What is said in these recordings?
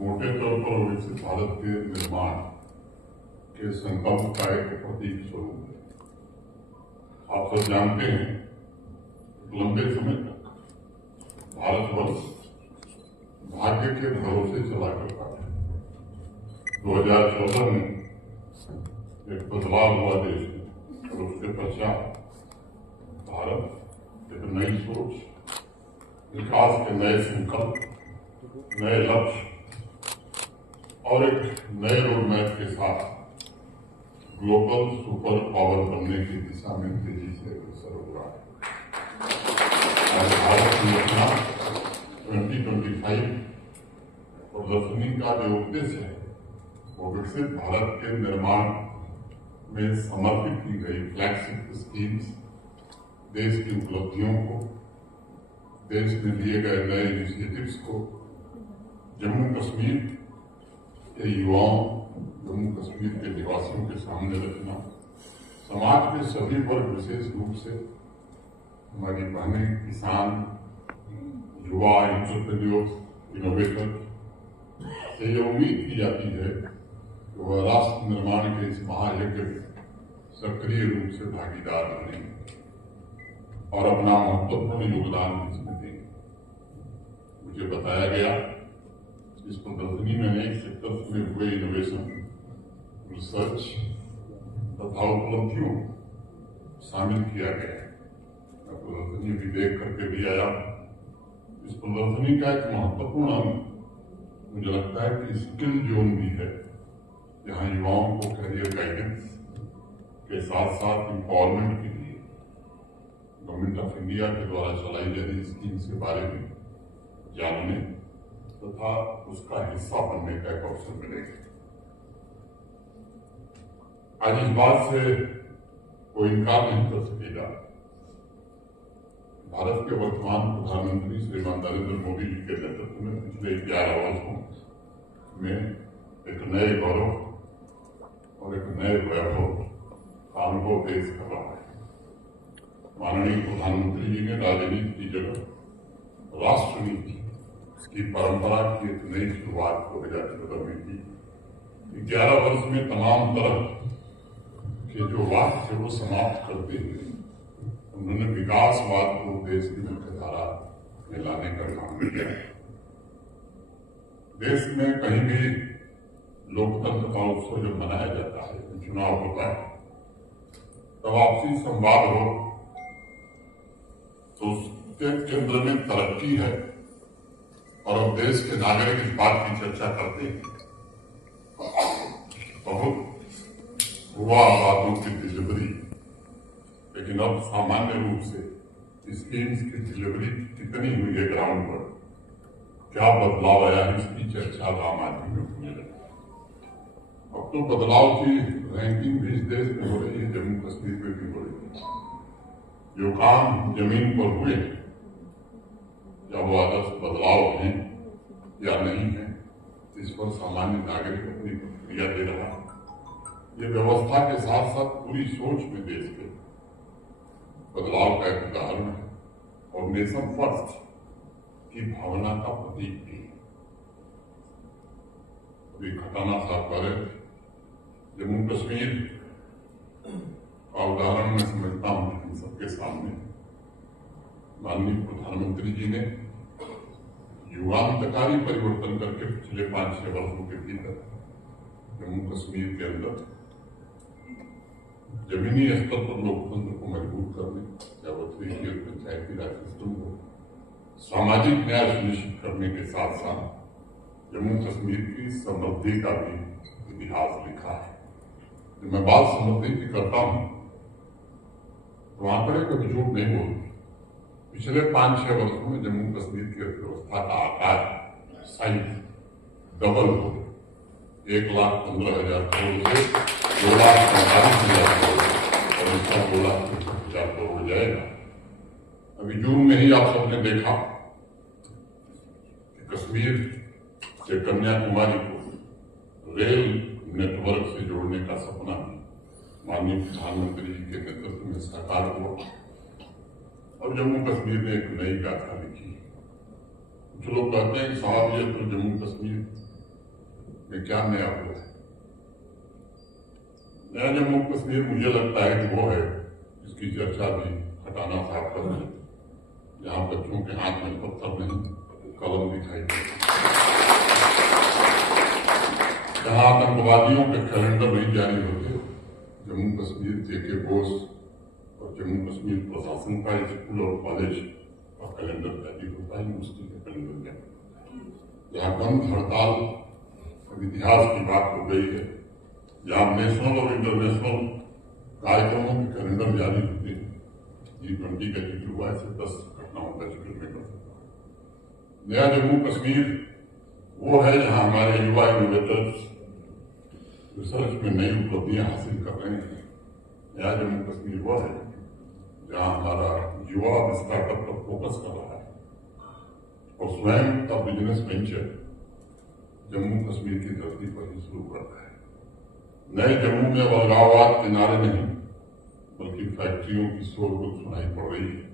मोटे तौर पर विकसित भारत के निर्माण के संकल्प का एक प्रतीक स्वरूप है। आप सब जानते हैं लंबे समय तक भारतवर्ष भाग्य के भरोसे चला करता है। 2014 में एक बदलाव हुआ देश में और उसके पश्चात भारत एक नई सोच, विकास के नए संकल्प, नए लक्ष्य और एक नए रोडमैप के साथ ग्लोबल सुपर पावर बनने की दिशा में तेजी से अग्रसर हो रहा है। आज भारत की योजना 2025 प्रदर्शनी का जो उद्देश्य है वो विकसित भारत के निर्माण में समर्पित की गई फ्लैगशिप स्कीम्स, देश की उपलब्धियों को, देश में लिए गए नए इनिशिएटिव्स को जम्मू कश्मीर के युवाओं, जम्मू कश्मीर के निवासियों के सामने रखना, समाज के सभी वर्ग, विशेष रूप से हमारी बहनें, किसान, युवा, एंटरप्रेन्योर्स, इनोवेटर से ये उम्मीद की जाती है कि वह राष्ट्र निर्माण के इस महायज्ञ में सक्रिय रूप से भागीदार बनेंगे और अपना महत्वपूर्ण योगदान इसमें देंगे। मुझे बताया गया इस प्रदर्शनी में अनेक सेक्टर्स में हुए इनोवेशन, रिसर्च तथा उपलब्धियों शामिल किया गया है। मैं प्रदर्शनी भी देख करके भी आया। इस प्रदर्शनी का एक महत्वपूर्ण अंग मुझे लगता है कि स्किल जोन भी है, जहां युवाओं को करियर गाइडेंस के साथ साथ एम्पावरमेंट के लिए गवर्नमेंट ऑफ इंडिया के द्वारा चलाई जा रही स्कीम्स के बारे में जानने तथा उसका हिस्सा बनने का एक अवसर मिलेगा। आज इस बात से कोई इनकार नहीं कर सकेगा, भारत के वर्तमान प्रधानमंत्री श्रीमान नरेंद्र मोदी जी के नेतृत्व में पिछले 11 वर्षों में एक नए गौरव और एक नए वैभव का अनुभव देश कर रहा है। माननीय प्रधानमंत्री जी ने राजनीति की जगह राष्ट्र नीति की परंपरा की एक नई शुरुआत 2014 में की। 11 वर्ष में तमाम तरह के जो वाद थे वो समाप्त करते हुए उन्होंने विकासवाद को देश की मुख्यधारा में लाने का काम किया। देश में कहीं भी लोकतंत्र का उत्सव जब मनाया जाता है, चुनाव होता है, तब आपसी संवाद हो तो उसके केंद्र में तरक्की है और अब देश के नागरिक इस बात की चर्चा करते हैं। बहुत हुआ बातों की डिलीवरी, लेकिन अब सामान्य रूप से स्कीम्स की डिलीवरी कितनी हुई है, ग्राउंड पर क्या बदलाव आया, इसकी चर्चा आम आदमी में होने लगी। अब तो बदलाव की रैंकिंग भी इस देश में हो रही है, जम्मू कश्मीर में भी हो रही है। जो काम जमीन पर हुए, क्या वो आदर्श बदलाव हैं या नहीं है, इस पर सामान्य नागरिक अपनी प्रतिक्रिया दे रहा है। ये व्यवस्था के साथ साथ पूरी सोच में देश के बदलाव का एक उदाहरण है और नेशन फर्स्ट की भावना का प्रतीक भी है। अभी खटाना साहब कह रहे थे, जम्मू कश्मीर का उदाहरण मैं समझता हूं कि सबके सामने माननीय प्रधानमंत्री जी ने युगांतकारी परिवर्तन करके पिछले 5-6 वर्षों के भीतर जम्मू कश्मीर के अंदर जमीनी स्तर पर लोकतंत्र को मजबूत करने, चाहे वो 3 पंचायती राज सिस्टम हो, सामाजिक न्याय सुनिश्चित करने के साथ साथ जम्मू कश्मीर की समृद्धि का भी इतिहास लिखा है। जब मैं बात समृद्धि की करता हूं तो आंकड़े को झूठ नहीं बोलते। पिछले 5-6 वर्षों में जम्मू कश्मीर की अर्थव्यवस्था का आकार, साइज डबल हो, 1,15,000 करोड़ से 2,45,000 करोड़ और इसका 2,60,000 करोड़ हो जाएगा। अभी जून में ही आप सबने देखा कि कश्मीर से कन्याकुमारी को रेल नेटवर्क से जोड़ने का सपना माननीय प्रधानमंत्री जी के नेतृत्व में साकार हुआ और जम्मू कश्मीर ने एक नई गाथा लिखी। कुछ लोग कहते हैं कि साहब ये तो जम्मू कश्मीर में क्या नया हुआ है। नया जम्मू कश्मीर मुझे लगता है कि वो है जिसकी चर्चा भी हटाना साफ कर रहे, जहां बच्चों के हाथ में पत्थर नहीं कलम दिखाई दे, जहां आतंकवादियों के कैलेंडर नहीं जारी होते, जम्मू कश्मीर जेके बोस और जम्मू कश्मीर प्रशासन का स्कूल और कॉलेज का कैलेंडर जारी होता है, यूनिवर्सिटी का कैलेंडर जारी होता है, जहां बंद हड़ताल इतिहास की बात हो गई है, जहां नेशनल और इंटरनेशनल कार्यक्रमों के कैलेंडर जारी होते हैं। G20 का जिक्र हुआ, ऐसे 10 घटनाओं का जिक्र मैं कर सकता हूं। नया जम्मू कश्मीर वो है जहां हमारे युवा इनोवेटर्स रिसर्च में नई उपलब्धियां हासिल कर रहे हैं। नया जम्मू कश्मीर वो है जहां हमारा युवा स्टार्टअप पर फोकस कर रहा है और स्वयं का बिजनेस वेंचर जम्मू कश्मीर की धरती पर ही शुरू कर रहा है। नए जम्मू में अलगाववाद के नारे नहीं बल्कि फैक्ट्रियों की शोरगुल सुनाई पड़ रही है।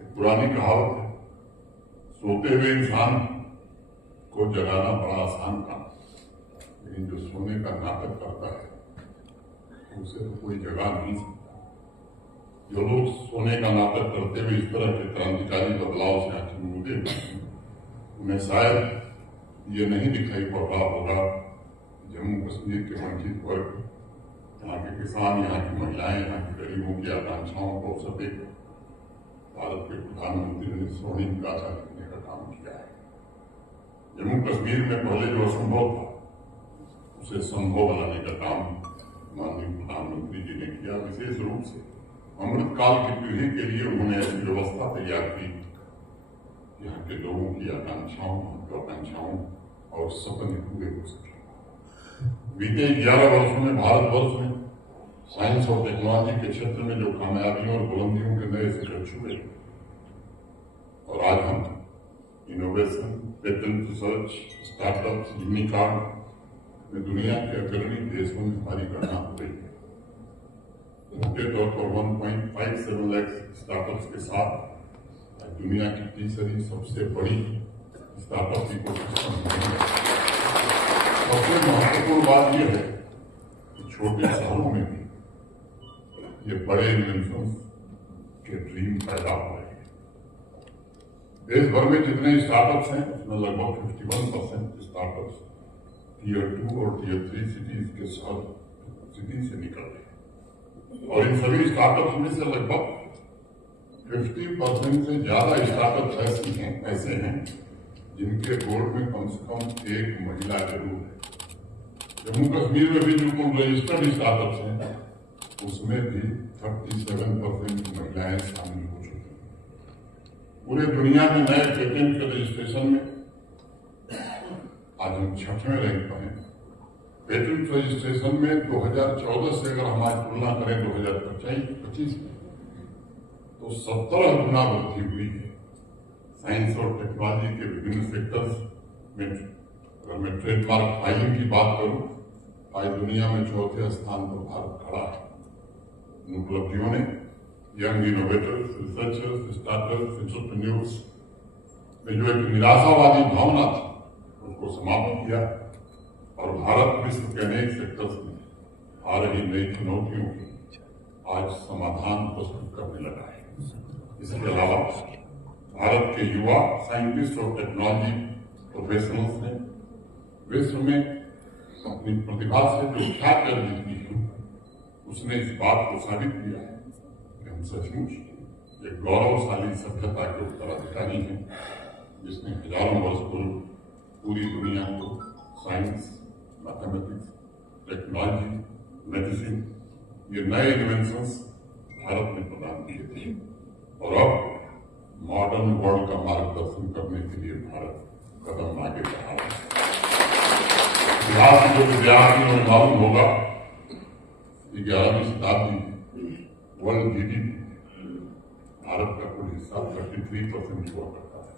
एक पुरानी कहावत है, सोते हुए इंसान को जगाना बड़ा आसान काम, लेकिन जो सोने का नाटक करता है उसे तो कोई जगा नहीं सकता। जो लोग सोने का नाटक करते हुए इस तरह के क्रांतिकारी बदलाव से आखिर मूंदे हुए हैं, उन्हें शायद ये नहीं दिखाई पड़ रहा होगा जम्मू कश्मीर के वंचित वर्ग, यहाँ के किसान, यहाँ की महिलाएं, यहाँ के गरीबों की आकांक्षाओं को सब एक भारत के प्रधानमंत्री ने स्वर्णिम गाथा लिखने का काम किया है। जम्मू कश्मीर में पहले जो असंभव था उसे संभव बनाने का काम माननीय प्रधानमंत्री जी ने किया। विशेष रूप से अमृतकाल की पीढ़ी के लिए उन्होंने ऐसी व्यवस्था तैयार की, यहाँ के लोगों की आकांक्षाओं और सपने पूरे हो सके। बीते 11 वर्षों में भारतवर्ष में साइंस और टेक्नोलॉजी के क्षेत्र में जो कामयाबियों और बुलंदियों के नए शिखर छुए, और आज हम innovation, patent research, startups, unicorn में दुनिया के अग्रणी देशों में हमारी गणना हो रही है। मोटे तौर पर 1.57 लाख स्टार्टअप्स के साथ दुनिया की तीसरी सबसे बड़ी स्टार्टअप इकोसिस्टम है। सबसे महत्वपूर्ण बात यह है कि छोटे शहरों में भी ये बड़े इन्वेंशन के ड्रीम पैदा हो रहे हैं। देश भर में जितने स्टार्टअप्स हैं उसमें लगभग 51% स्टार्टअप्स टियर 2 और टियर 3 सिटीज के शहर सिटी से निकल रहे हैं, और इन सभी स्टार्टअप्स में से लगभग 50% से ज्यादा स्टार्टअप्स ऐसे हैं जिनके बोर्ड में कम से कम एक महिला जरूर है। जम्मू कश्मीर में भी जो रजिस्टर्ड स्टार्टअप्स हैं उसमें भी 37% महिलाएं शामिल हो चुकी हैं। पूरे दुनिया में नए पेटेंट के रजिस्ट्रेशन में आज हम 6वें रैंक पर हैं। पेटेंट रजिस्ट्रेशन में 2014 से अगर हमारी तुलना करें 2025 में तो 17 गुना वृद्धि हुई है। साइंस और टेक्नोलॉजी के विभिन्न सेक्टर्स में अगर मैं ट्रेडमार्क फाइलिंग की बात करूं, आज दुनिया में 4थे स्थान पर भारत खड़ा है। इन उपलब्धियों ने young innovators, researchers, startups, entrepreneurs में जो एक निराशावादी भावना थी उसको समाप्त किया, और भारत विश्व के अनेक सेक्टर्स में आ रही नई चुनौतियों की आज समाधान प्रस्तुत करने लगा है। इसके अलावा भारत के युवा साइंटिस्ट और टेक्नोलॉजी प्रोफेशनल्स ने विश्व में अपनी प्रतिभा से जो ख्याति अर्जित की है उसने इस बात को साबित किया है कि हम सचमुच एक गौरवशाली सभ्यता के उत्तराधिकारी हैं, जिसने हजारों वर्ष पूर्व पूरी दुनिया को साइंस, मैथमेटिक्स, टेक्नोलॉजी, मेडिसिन, ये नए इन्वेंशंस भारत में प्रदान किए थे, और अब मॉडर्न वर्ल्ड का मार्गदर्शन करने के लिए भारत कदम आगे बढ़ा है। इतिहास जो विद्यार्थियों में मालूम होगा, 11वीं शताब्दी वर्ल्ड जीडीपी भारत का कुल हिस्सा 33% हुआ करता है।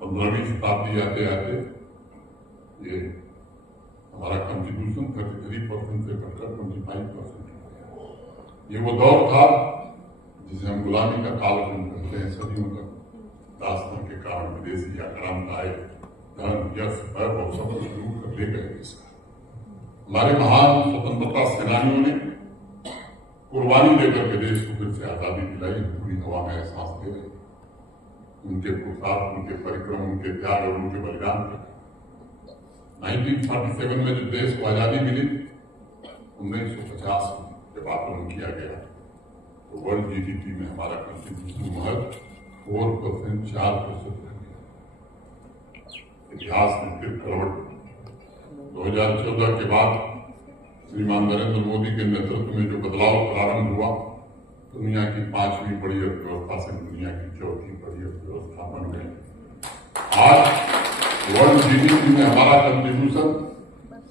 15वीं शताब्दी आते आते ये हमारा कंट्रीब्यूशन 33% से बढ़कर 25% हो गया। ये वो दौर था जिसे हम गुलामी का कालखंड कहते हैं। सदियों तक दास्तान के कारण विदेशी आक्रांत आए धर्म, यश, वैभव और सब कुछ दूर कर ले गए इसका। हमारे महान स्वतंत्रता सेनानियों ने कुर्बानी देकर के देश को फिर से आजादी दिलाई, पूरी हवा में एहसास दे रहे। उनके पुरुषार्थ, उनके परिक्रम, उनके त्याग और उनके बलिदान थे। 1947 में जब देश को आजादी मिली, 1950 में जब आकलन किया गया तो वर्ल्ड जीडीपी में हमारा कंट्रीब्यूशन महज 4%, 4% रह गया। इतिहास में फिर करवट 2014 के बाद श्रीमान नरेंद्र मोदी के नेतृत्व में जो बदलाव प्रारंभ हुआ, दुनिया की 5वीं बड़ी अर्थव्यवस्था से दुनिया की 4थी बड़ी अर्थव्यवस्था बन गई। आज वर्ल्ड जीडीपी में हमारा कंट्रीब्यूशन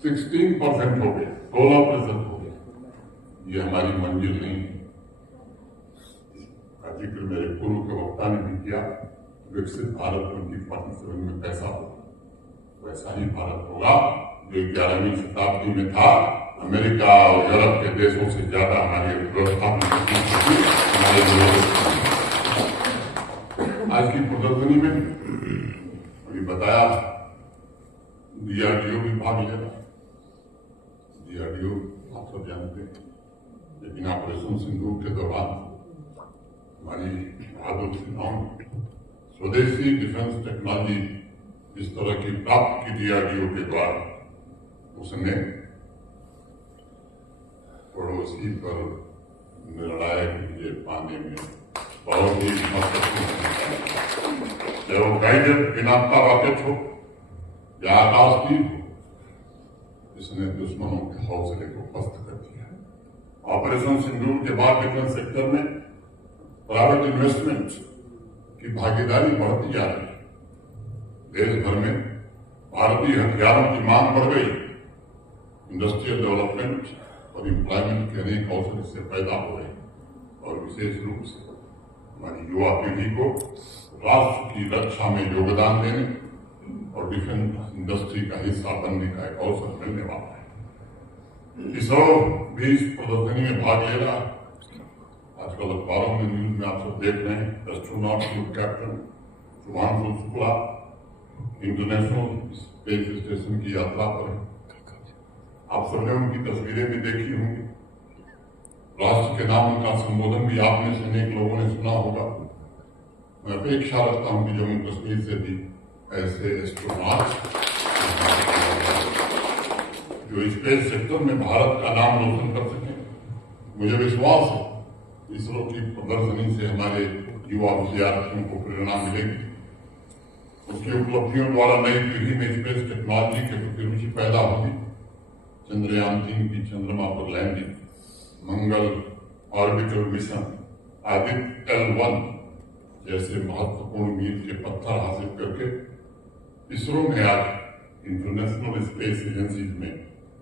16% हो गया, 16% हो गया। ये हमारी मंजिल नहीं है। इसका जिक्र मेरे पूर्व के वक्ता ने भी किया। विकसित भारत 2047 में कैसा होगा, वैसा ही भारत होगा जो 11वीं शताब्दी में था। अमेरिका और यूरोप के देशों से ज्यादा हमारी अर्थव्यवस्था आज की प्रदर्शनी में अभी बताया, डीआरडीओ भी भाग लेगा। डीआरडीओ आप सब जानते हैं, लेकिन ऑपरेशन सिंदूर के दौरान हमारी बहादुर सेनाओं स्वदेशी डिफेंस टेक्नोलॉजी जिस तरह की प्राप्त की डीआरडीओ के द्वारा, उसने पड़ोसी पर निर्णायक विजय पाने में बहुत ही महत्वपूर्ण, चाहे वो गाइडेड बिनाता रॉकेट हो या आकाशदीप हो, इसने दुश्मनों के हौसले को पस्त कर दिया। ऑपरेशन सिंदूर के बाद डिफेंस सेक्टर में प्राइवेट इन्वेस्टमेंट की भागीदारी बढ़ती जा रही है। देश भर में भारतीय हथियारों की मांग बढ़ गई। इंडस्ट्रियल डेवलपमेंट और एम्प्लॉयमेंट के अनेक अवसर इससे पैदा हो रहे हैं और विशेष रूप से हमारी युवा पीढ़ी को राष्ट्र की रक्षा में योगदान देने और डिफेंस इंडस्ट्री का हिस्सा बनने का एक अवसर मिलने वाला है। इसरो भी इस प्रदर्शनी में भाग ले रहा है। आजकल अखबारों में, न्यूज में आप सब देख रहे हैं, astronaut group captain Shubhanshu Shukla international space station की यात्रा पर है। आप सबने उनकी तस्वीरें भी देखी होंगी। राष्ट्र के नाम उनका संबोधन भी आप में से अनेक लोगों ने सुना होगा। मैं अपेक्षा रखता हूं कि जम्मू कश्मीर से भी ऐसे एस्ट्रोनॉट जो स्पेस सेक्टर में भारत का नाम रोशन कर सकें। मुझे विश्वास है इसरो की प्रदर्शनी से हमारे युवा विद्यार्थियों को प्रेरणा मिलेगी। उसकी उपलब्धियों द्वारा नई पीढ़ी में स्पेस टेक्नोलॉजी के प्रति रुचि पैदा होगी। चंद्रयान 3 की चंद्रमा पर लैंडिंग, मंगल ऑर्बिटल मिशन, आदित्य L1 जैसे महत्वपूर्ण मील के पत्थर हासिल करके इसरो ने आज इंटरनेशनल स्पेस एजेंसी में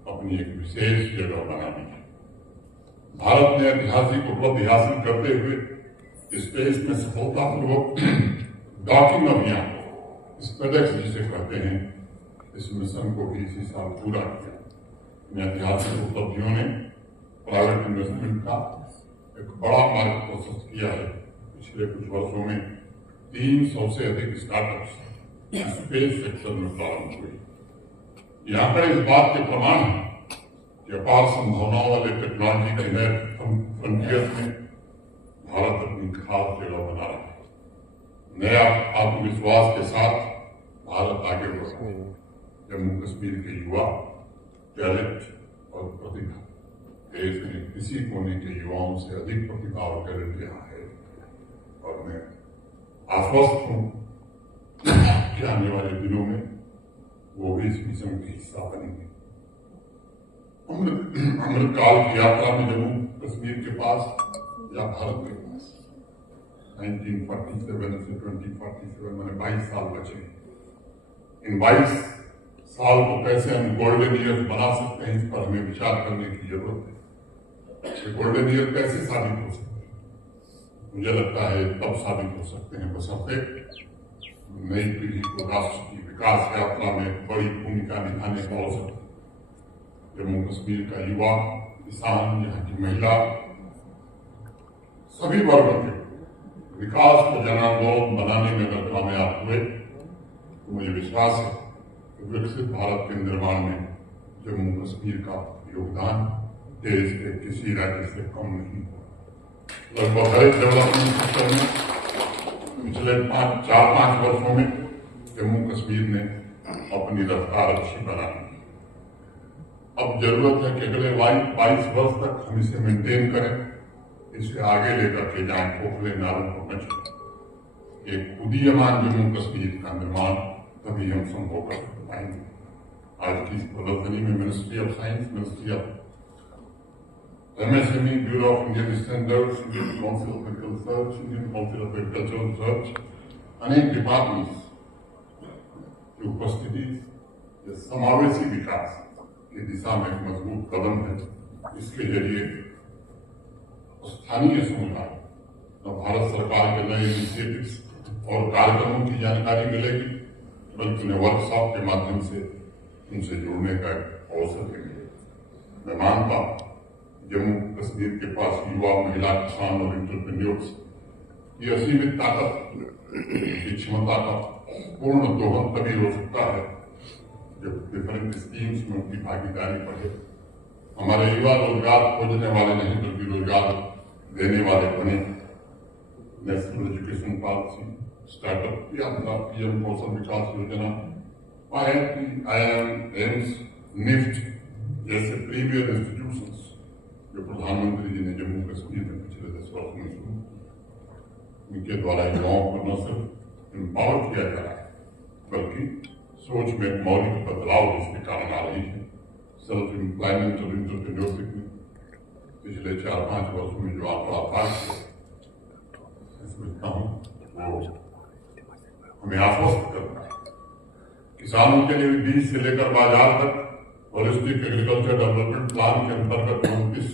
अपनी एक विशेष जगह बना ली है। भारत ने ऐतिहासिक उपलब्धि हासिल करते हुए स्पेस में सफलतापूर्वक डॉकिंग अभियान, स्पेडेक्स जिसे कहते हैं, इस मिशन को भी इसी साल पूरा किया। इन ऐतिहासिक उपलब्धियों ने प्राइवेट इन्वेस्टमेंट का एक बड़ा मार्ग प्रशस्त किया है। पिछले कुछ वर्षों में 300 से अधिक स्टार्टअप्स स्पेस सेक्टर में प्रारंभ हुए। यहाँ पर इस बात के प्रमाण है कि अपार संभावनाओं वाले टेक्नोलॉजी के नए फ्रंटियर्स में भारत अपनी खास जगह बना रहा है। नया आत्मविश्वास के साथ भारत आगे बढ़ रहा है। जम्मू कश्मीर के युवा टैलेंट और प्रतिभा, देश में किसी कोने के युवाओं से अधिक प्रतिभा और टैलेंट यहाँ है और मैं आश्वस्त हूं कि आने वाले दिनों में वो भी इस मिशन के हिस्सा बनेंगे। अमृतकाल की यात्रा में जम्मू कश्मीर के पास या भारत के पास 1947 से 2047 मैंने 22 साल बचे। इन 22 साल को कैसे हम गोल्डन ईयर बना सकते हैं, इस पर हमें विचार करने की जरूरत है। गोल्डन ईयर कैसे साबित हो सकते हैं? मुझे लगता है तब साबित हो सकते हैं बशर्ते नई पीढ़ी को राष्ट्र की विकास यात्रा में बड़ी भूमिका निभाने का अवसर। जम्मू कश्मीर का युवा, किसान, यहाँ की महिला, सभी वर्गों के विकास को जन आंदोलन बनाने में अगर कामयाब हुए तो मुझे विश्वास है विकसित भारत के निर्माण में जम्मू कश्मीर का योगदान देश के किसी राज्य से कम नहीं हुआ। लगभग हर डेवलपमेंट सेक्टर में पिछले 4-5 वर्षों में जम्मू कश्मीर ने अपनी रफ्तार अच्छी बना ली। अब जरूरत है कि अगले 22 वर्ष तक हम इसे मेंटेन करें, इसे आगे लेकर के जाएं, खोखले नारों को बचें। एक उदीयमान जम्मू कश्मीर का निर्माण तभी हम संभव कर पाएंगे। आज की इस प्रदर्शनी में ministry of science, ministry of MSME, bureau of Indian standards, Indian council of medical research, Indian council of agricultural research, अनेक डिपार्टमेंट्स की उपस्थिति या समावेशी विकास की दिशा में एक मजबूत कदम है। इसके जरिए स्थानीय समुदाय न भारत सरकार के नए इनिशिएटिव्स और कार्यक्रमों की जानकारी मिलेगी, बल्कि उन्हें वर्कशॉप के माध्यम से उनसे जुड़ने का अवसर मिलेगा। मैं मानता हूं जम्मू कश्मीर के पास युवा, महिला, किसान और एंटरप्रेन्योर्स की असीमित ताकत की क्षमता का पूर्ण दोहन तभी हो सकता है जब डिफरेंट स्कीम्स में उनकी भागीदारी बढ़े। हमारे युवा रोजगार खोजने वाले नहीं बल्कि रोजगार देने वाले बने। नेशनल एजुकेशन पॉलिसी, स्टार्टअप यात्रा, PM कौशल विकास योजना, IIT, IIM, एम्स, निफ्ट जैसे प्रीमियर इंस्टीट्यूशंस जो प्रधानमंत्री जी ने जम्मू कश्मीर में पिछले 10 वर्ष में शुरू, उनके द्वारा युवाओं को न सिर्फ एम्पावर किया जा रहा है बल्कि सोच में एक मौलिक बदलाव इसके कारण आ रही है। सेल्फ एम्प्लॉयमेंट और एंटरप्रेन्योरशिप में पिछले 4-5 वर्षों में जो आंकड़ा पार किया, समझता हूँ वो हमें आश्वस्त करता है। किसानों के लिए बीज से लेकर बाजार तक होलिस्टिक एग्रीकल्चर डेवलपमेंट प्लान के अंतर्गत 29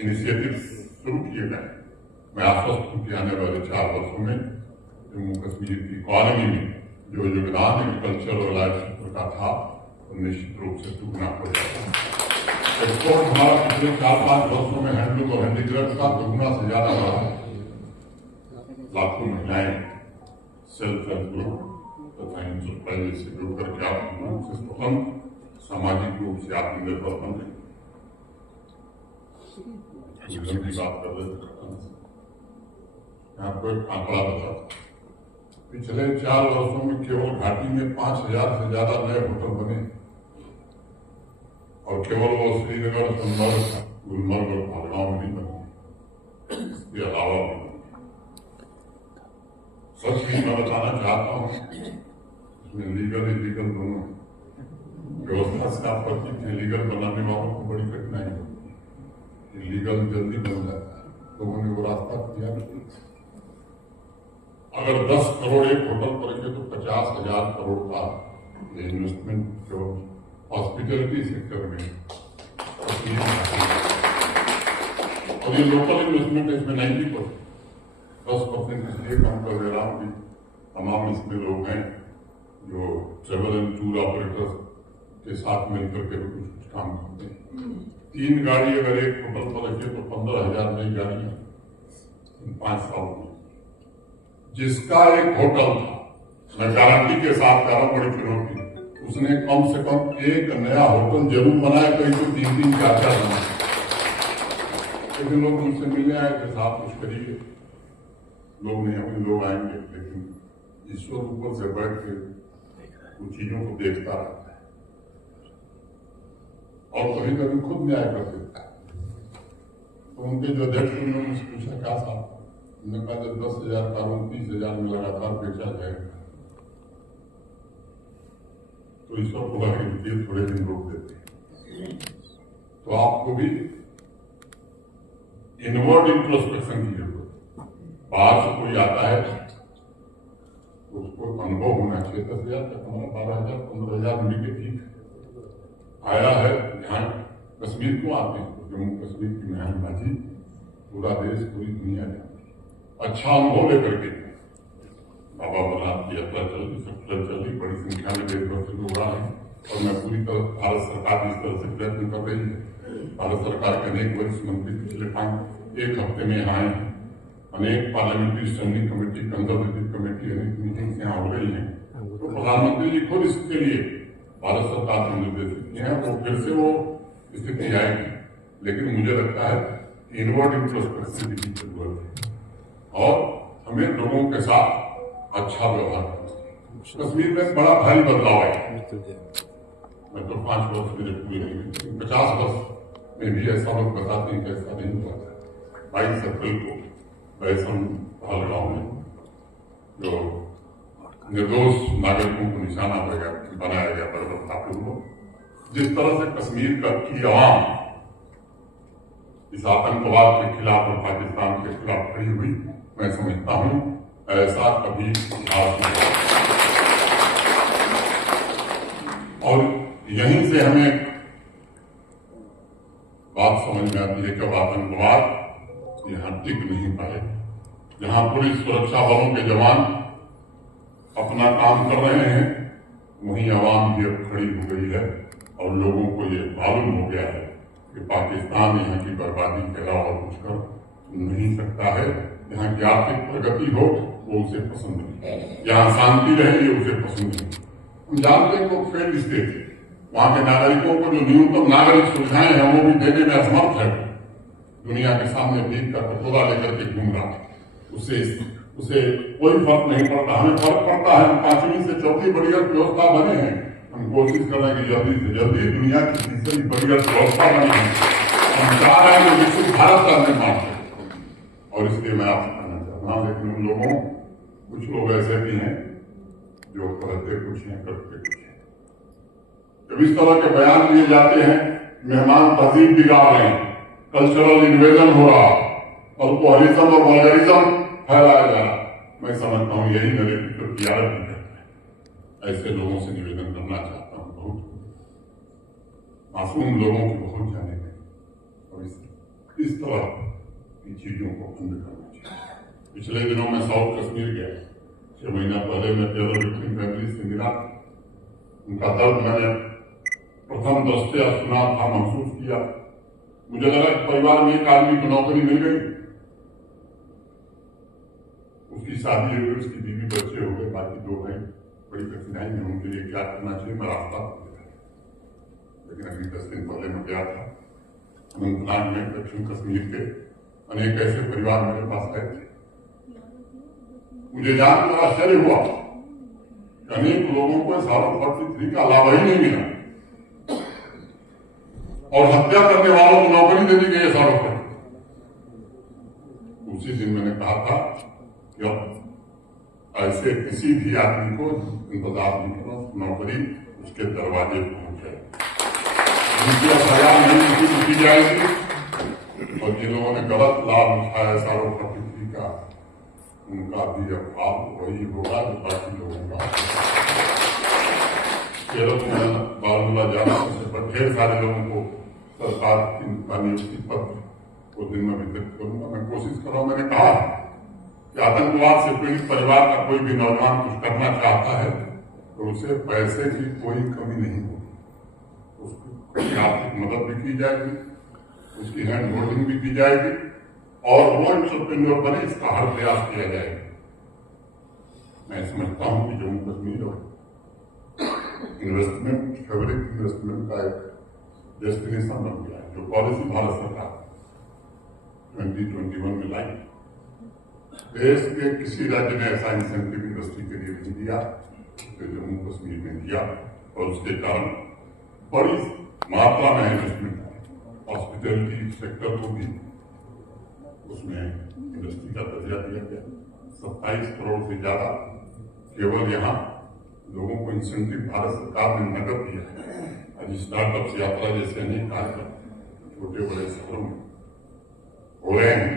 इनिशिएटिव शुरू किए गए। मैं आश्वस्त हूं कि आने वाले 4 वर्षों में जम्मू कश्मीर की इकॉनमी में जो योगदान एग्रीकल्चर और लाइफ सेक्टर का था वो निश्चित रूप से दुगना हो जाएगा। एक्सपोर्ट हमारा पिछले 4-5 वर्षों में हैंडलूम और हैंडीक्राफ्ट का दुगना से ज्यादा बढ़ा है। लाखों महिलाएं सेल्फ हेल्प तथा इंटरप्राइजेस से जुड़ करके आर्थिक रूप से स्वतंत्र, सामाजिक रूप से आत्मनिर्भर बन रही। की बात कर रहे थे, आपको एक आंकड़ा बताता। पिछले 4 वर्षों में केवल घाटी में 5000 से ज्यादा नए होटल बने और केवल वो श्रीनगर, सोनमर्ग, गुलमर्ग और पहलगांव में नहीं बने, इसके अलावा भी सच भी मैं बताना चाहता हूँ इसमें लीगल इलीगल दोनों व्यवस्था से आप करती लीगल बनाने वालों को बड़ी कठिनाई होती है। लीगल जल्दी बन जाता है, लोगों ने वो रास्ता किया नहीं। अगर 10 करोड़ एक होटल करेंगे तो 50,000 करोड़ का इन्वेस्टमेंट जो हॉस्पिटलिटी सेक्टर में और ये लोकल इन्वेस्टमेंट है, इसमें 90% 10% इसलिए काम कर दे रहा हूँ कि तमाम इसमें लोग हैं जो ट्रेवल एंड टूर ऑपरेटर्स के साथ मिलकर के कुछ काम करते हैं। 3 गाड़ी अगर एक होटल पर रखे तो 15,000 नई गाड़ियां 5 साल में। जिसका एक होटल था, मैं गारंटी के साथ कह रहा हूं, बड़ी चुनौती, उसने कम से कम एक नया होटल जरूर बनाया, कहीं तो 3-3, 4-4 बनाए। लेकिन लोग मुझसे मिलने आए थे, साहब कुछ करिए। लोग नहीं आएंगे, लोग आएंगे, लेकिन ईश्वर ऊपर से बैठ के कुछ चीजों को देखता रहता है और कभी कभी खुद न्याय कर देता है। तो उनके जो अध्यक्ष ने मुझसे पूछा, क्या साहब? उन्होंने कहा जब 10,000 का रूम 30,000 में लगातार बेचा जाएगा तो ईश्वर को लगे थोड़े दिन रोक देते। तो आपको भी इनवर्ड इंट्रोस्पेक्शन की जरूरत। बाहर से कोई आता है तो उसको अनुभव होना चाहिए। 10,000 तक हमारा 12,000 15,000 मिल के ठीक आया है। यहाँ कश्मीर क्यों आते हैं? तो जम्मू कश्मीर की मेहमानबाजी पूरा देश, पूरी दुनिया जानती है। अच्छा अनुभव लेकर के बाबा अमरनाथ की यात्रा चल रही, बड़ी संख्या में देशवासी लोग आ रहे हैं और मैं पूरी तरह भारत सरकार इस तरह से प्रयत्न कर रही है। भारत सरकार के अनेक वरिष्ठ मंत्री पिछले 1 हफ्ते में यहाँ आए हैं। अनेक parliamentary standing committee, conservative committee, अनेक मीटिंग्स यहाँ हो रही हैं। तो प्रधानमंत्री जी खुद इसके लिए भारत सरकार को निर्देशित किए हैं, वो फिर से वो स्थिति आएगी। लेकिन मुझे लगता है कि इनवर्ड इंट्रोस्पेक्शन की जरूरत है और हमें लोगों के साथ अच्छा व्यवहार करना है। कश्मीर में बड़ा भारी बदलाव है। मैं तो 5 वर्ष मेरे पूरे नहीं हुए, 50 वर्ष में भी ऐसा लोग बताते हैं कि ऐसा नहीं हुआ था। 22 अप्रैल को बैसन पहलगांव में जो निर्दोष नागरिकों को निशाना बनाया गया बर्बरतापूर्वक, जिस तरह से कश्मीर की आवाम इस आतंकवाद के खिलाफ और पाकिस्तान के खिलाफ खड़ी हुई, मैं समझता हूं ऐसा कभी इतिहास में। और यहीं से हमें बात समझ में आती है कि आतंकवाद यहां टिक नहीं पाए। जहां पुलिस सुरक्षा बलों के जवान अपना काम कर रहे हैं, वहीं आवाम भी अब खड़ी हो गई है और लोगों को ये मालूम हो गया है कि पाकिस्तान यहाँ की बर्बादी के अलावा और कुछ कर नहीं सकता है। यहाँ की आर्थिक प्रगति हो वो उसे पसंद नहीं, यहाँ शांति रहे ये उसे पसंद नहीं। हम जानते हैं वो फेल्ड स्टेट है, वहां के नागरिकों को जो न्यूनतम नागरिक सुविधाएं हैं वो भी देने में असमर्थ है। दुनिया के सामने भीख का कटोरा लेकर के घूम रहा है, उसे कोई फर्क नहीं पड़ता। हमें फर्क पड़ता है, हम 5वीं से 4थी बड़ी अर्थव्यवस्था बने हैं। हम कोशिश कर रहे हैं कि जल्दी से जल्दी दुनिया की तीसरी बड़ी अर्थव्यवस्था बनी है। हम चाह रहे हैं कि विकसित भारत का निर्माण हो, और इसलिए मैं आपसे कहना चाहता हूँ, लेकिन उन लोगों कुछ लोग ऐसे भी हैं जो कहते कुछ हैं करते कुछ हैं। जब इस तरह के बयान दिए जाते हैं, मेहमान तहजीब बिगाड़ रहे हैं, कल्चरल इन्वेजन हो रहा और कोहलिज्म और वल्गरिज्म फैलाया जा रहा, मैं समझता हूं यही नरेटिव की आदत भी करता है। ऐसे लोगों से निवेदन करना चाहता हूं, बहुत मासूम लोगों को बहुत जाने में और इस तरह की चीजों को बंद करना चाहिए। पिछले दिनों में साउथ कश्मीर गया, 6 महीना पहले मैं टेरर विक्टिम फैमिली से मिला। उनका दर्द मैंने प्रथम दृष्टया सुना था, महसूस किया। मुझे लगा कि परिवार में एक आदमी को नौकरी मिल गई, उसकी शादी हो गई, उसकी बीवी बच्चे हो गए, बाकी 2 भाई बड़ी कठिनाई में। उनके लिए क्या करना चाहिए मैं रास्ता खोज रहा। लेकिन अभी 10 दिन पहले मैं गया था अनंतनाग में, दक्षिण कश्मीर के अनेक ऐसे परिवार मेरे पास आए थे। मुझे जानकर आश्चर्य हुआ कि अनेक लोगों को सालों 43 का लाभ ही नहीं मिला और हत्या करने वालों को नौकरी दे दी गई है सालों पर। उसी दिन मैंने कहा था कि अब ऐसे किसी भी आदमी को इंतजार नहीं करो, नौकरी उसके दरवाजे पहुंच जाए, उनकी सजा नहीं की जाएगी। और जिन लोगों ने गलत लाभ उठाया सालों 43 का, उनका भी अब लाभ वही होगा जो बाकी लोगों का। केरल में बारामूला जाना पर ढेर सारे लोगों को सरकार का नियुक्ति पत्र को दिन में वितरित करूंगा। मैं कोशिश कर रहा हूं, मैंने कहा कि आतंकवाद से पीड़ित परिवार का कोई भी नौजवान कुछ करना चाहता है तो उसे पैसे की कोई कमी नहीं होगी, उसकी आर्थिक मदद भी की जाएगी, उसकी हैंड होल्डिंग भी की जाएगी और वो एंटरप्रेन्योर बने इसका हर प्रयास किया जाएगा। मैं समझता हूं कि Jammu Kashmir investment, favourite investment का एक डेस्टिनेशन बन गया है। जो पॉलिसी भारत सरकार 2021 में लाई, देश के किसी राज्य ने ऐसा इंसेंटिव इंडस्ट्री के लिए नहीं दिया जो जम्मू कश्मीर में दिया और उसके कारण बड़ी मात्रा में इन्वेस्टमेंट आई। हॉस्पिटैलिटी सेक्टर को भी उसमें इंडस्ट्री का दर्जा दिया गया। 27 करोड़ से ज्यादा केवल यहाँ लोगों को इंसेंटिव भारत सरकार ने नकद दिया है। आज स्टार्टअप यात्रा जैसे अनेक कार्यक्रम छोटे बड़े शहरों में हो रहे हैं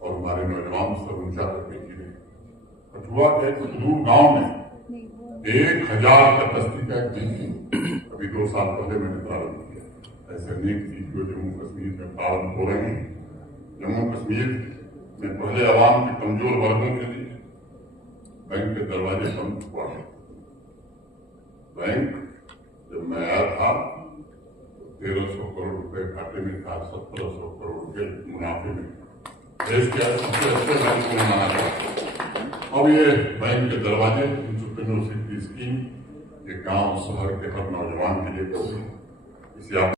और हमारे नौजवान सब ऊंचा करके जी रहे। कठुआ के एक सुदूर गांव में 1000 तटस्थी का एक वीडियो अभी 2 साल पहले मैंने प्रारंभ किया। ऐसे अनेक वीडियो जम्मू कश्मीर में प्रारंभ हो रहे हैं। जम्मू कश्मीर में पहले आवाम के कमजोर वर्गों के लिए बैंक के दरवाजे बंद हुआ है। बैंक जब मैं आया था तो 1300 करोड़ रुपए घाटे में था, 1700 करोड़ रुपए मुनाफे में। देश के सबसे अच्छे बैंक को माना जाता। अब ये बैंक के दरवाजे यूनिवर्सिटी स्कीम ये गांव शहर के हर नौजवान के लिए खुशी इसे आप